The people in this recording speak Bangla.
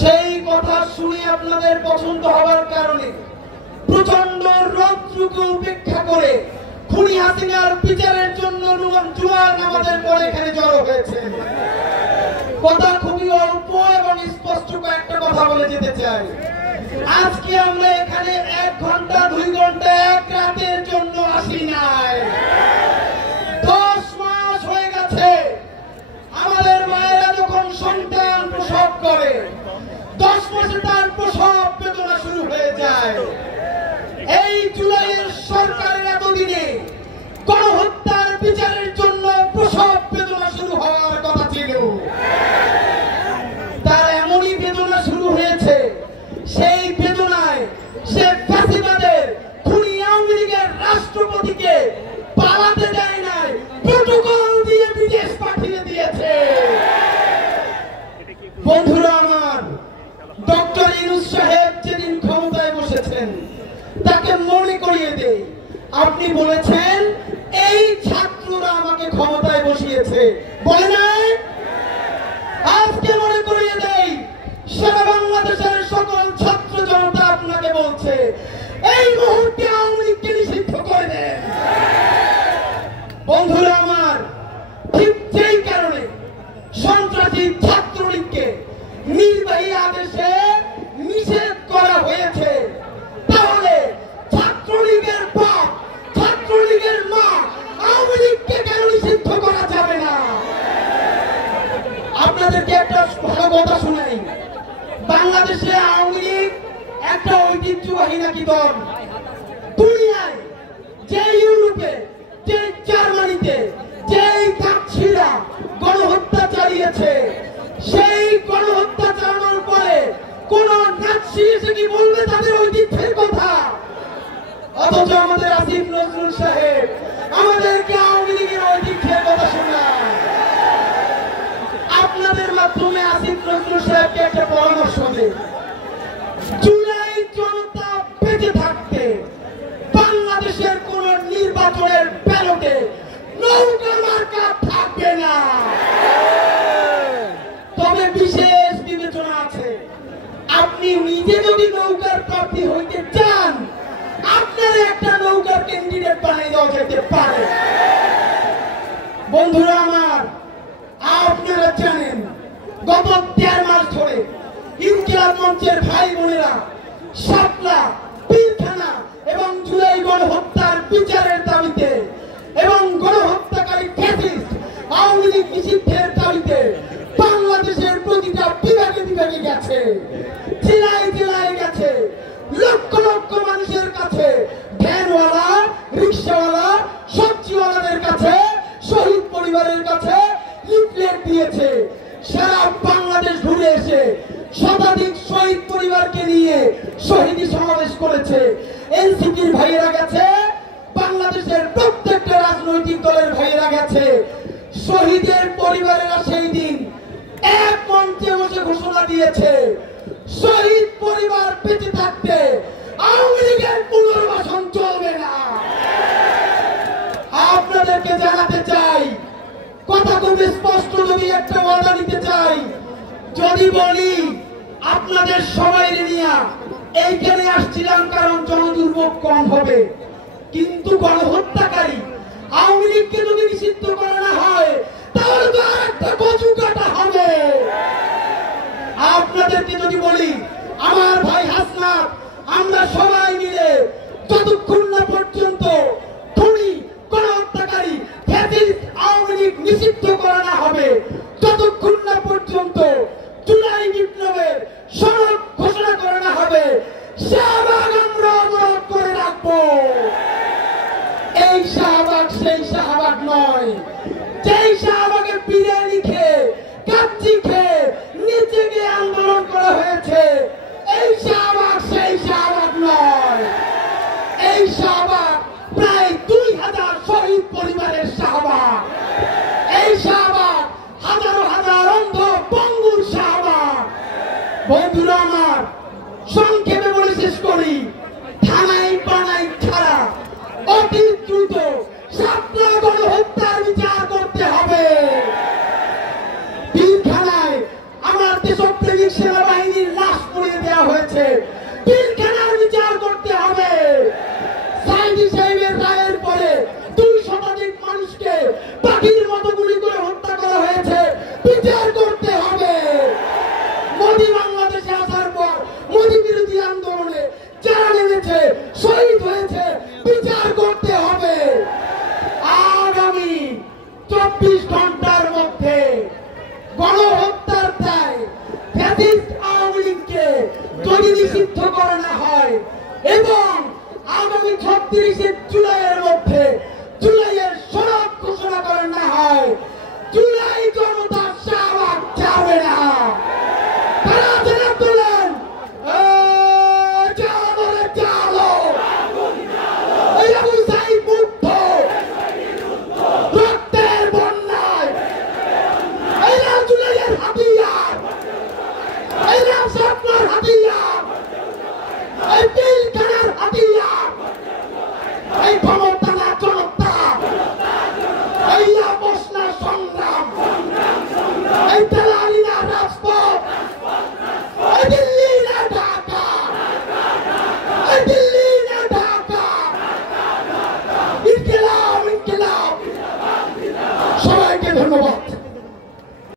সেই কথা শুনে আপনাদের পছন্দ হওয়ার কারণে প্রচন্ড রৌদ্রকে উপেক্ষা করে খুনি হাসিনার বিচারের জন্য জুমার নামাজের পরে এখানে জড়ো হয়েছে। কথা খুবই অল্প এবং স্পষ্ট কয়েকটা কথা বলে যেতে চাই। আজকে আমরা এখানে 1 ঘন্টা 2 ঘন্টা 1 রাতের জন্য আসি নাই। 10 মাস হয়ে গেছে আমাদের মায়েরা যখন সন্তান প্রসব করে 10 মাসে তার প্রসব বেদনা শুরু হয়ে যায়। এই জুলাইয়ের সরকারের এতদিনে গণহত্যার বিচারের জন্য প্রসব বেদনা শুরু হওয়ার কথা ছিল, তার এমনই বেদনা শুরু হয়েছে। সেই বেদনায় সে ফ্যাসিবাদের খুনি আওয়ামী লীগের রাষ্ট্রপতিকে পালাতে দেয় নাই, প্রটোকল দিয়ে বিদেশ পাঠিয়ে দিয়েছে। বন্ধুরা আমার, ডক্টর ইউনূস সাহেব যেদিন ক্ষমতায় বসেছেন তাকে মনে করিয়ে দেই, আপনি বলেছেন এই ছাত্ররা আমাকে ক্ষমতায় বসিয়েছে, বলে নাই? আজকে মনে করিয়ে দেই, সারা বাংলাদেশের সকল ছাত্র জনতা আপনাকে বলছে এই মুহূর্তে আওয়ামী লীগকে নিষিদ্ধ করে দেন। বন্ধুরা আমার, ঠিক যেই কারণে সন্ত্রাসী ছাত্রলীগকে নির্বাহী আদেশে নিষেধ করা হয়েছে, তাহলে ছাত্রলীগের বাপ ছাত্রলীগের মা আওয়ামী লীগকে কেন নিষিদ্ধ করা যাবে না? আপনাদেরকে একটা ভালো কথা শুনাই, বাংলাদেশে আওয়ামী লীগ একটা ঐতিহ্যবাহী নাকি দল। দুনিয়ায় যে ইউরোপে, যে জার্মানিতে, যেই নাৎসিরা গণহত্যা চালিয়েছে, সেই গণহত্যা চালানোর পরে কোন নাৎসি এসে কি বলবে তাদের ঐতিহ্যের কথা? অথচ আমাদের আসিফ নজরুল সাহেব আমাদেরকে আওয়ামী লীগের ঐতিহ্যের কথা শোনায়। আপনাদের মাধ্যমে আসিফ নজরুল সাহেবকে একটা পরামর্শ দেন, জুলাই জনতা বেঁচে থাকতে বাংলাদেশের কোন নির্বাচনের ব্যালটে নৌকা মার্কা থাকবে না। তবে বিশেষ বিবেচনা আছে, আপনি নিজে যদি নৌকার প্রার্থী হইতে চান আপনার একটা নৌকার ক্যান্ডিডেট বানিয়ে দেওয়া যেতে পারে। বন্ধুরা আমার, আপনারা জানেন গত 13 মাস ধরে ইনকিলাব মঞ্চের ভাই বোনেরা শাপলা, পিলখানা এবং জুলাই গণহত্যার বিচারের দাবিতে এবং গণহত্যাকারী ফ্যাসিস্ট আওয়ামী লীগ নিষিদ্ধের দাবিতে বাংলাদেশের প্রতিটা বিভাগে বিভাগে গেছে, জেলায় জেলায় গেছে, লক্ষ লক্ষ মানুষের কাছে, ভ্যানওয়ালা, রিক্সাওয়ালা, সবজিওয়ালাদের কাছে, শহীদ পরিবারের কাছে লিফলেট দিয়েছে। সারা বাংলাদেশ ঘুরে এসে শতাধিক শহীদ পরিবারকে নিয়ে শহীদ সমাবেশ করেছে। এনসিপির ভাইয়েরা গেছে, বাংলাদেশের প্রত্যেকটা রাজনৈতিক দলের ভাইয়েরা গেছে। শহীদের পরিবারেরা সেই দিন এক মঞ্চে বসে ঘোষণা দিয়েছে শহীদ পরিবার বেঁচে থাকতে আওয়ামী লীগের পুনর্বাসন চলবে না। আপনাদেরকে জানাতে চাই, কথা খুব স্পষ্ট, যদি একটা ওয়াদা দিতে চাই, যদি বলি আপনাদের সবাই নিয়ে এইখানে আসছিলাম কারণ জনদুর্ভোগ কম হবে, কিন্তু গণহত্যাকারী আওয়ামী লীগকে যদি নিষিদ্ধ করা না হয় তাহলে তো আর একটা কচু কাটা হবে। আপনাদেরকে যদি বলি আমার ভাই হাসনাত, আমরা সবাই মিলে যতক্ষণ না পর্যন্ত খুনি গণহত্যাকারী ফ্যাসিস্ট আওয়ামী লীগ নিষিদ্ধ করা না হবে, ততক্ষণ না পর্যন্ত জুলাই বিপ্লবের সনদ ঘোষণা করা না হবে, শাহবাগ আমরা অবরোধ করে রাখবো। এই শাহবাগ সেই শাহবাগ নয় যেই শাহবাগে বিরিয়ানি খেয়ে, কাচ্চি খেয়ে নিচে গিয়ে আন্দোলন করা হয়েছে। এই শাহবাগ সেই শাহবাগ নয়। এই শাহবাগ প্রায় 2000 শহীদ পরিবারের শাহবাগ। এই শাহবাগ হাজারো হাজার অন্ধ পঙ্গুর শাহবাগ। বন্ধুরা আমার, সংক্ষেপে বলে শেষ করি, থানায় পানায় ছাড়া অতি দ্রুত শাপলা গণহত্যার বিচার করতে হবে। পিলখানায় আমার দেশপ্রেমিক সেনাবাহিনীর লাশ পুড়িয়ে দেওয়া হয়েছে। পিলখানার বিচার করতে হবে। সাইদি সাহেবের রায়ের পরে 2 শতাধিক মানুষকে পাখির মতো গুলি করে হত্যা করা হয়েছে, বিচার করতে হবে। মোদি বাংলাদেশে আসার পর মোদি বিরোধী আন্দোলনে যারা নেমেছে, শহীদ হয়েছে, বিচার করতে হবে। আগামী 24 ঘন্টার মধ্যে গণহত্যার দায় ফ্যাসিস্ট আওয়ামী লীগকে যদি নিষিদ্ধ করা না হয় এবং আগামী 36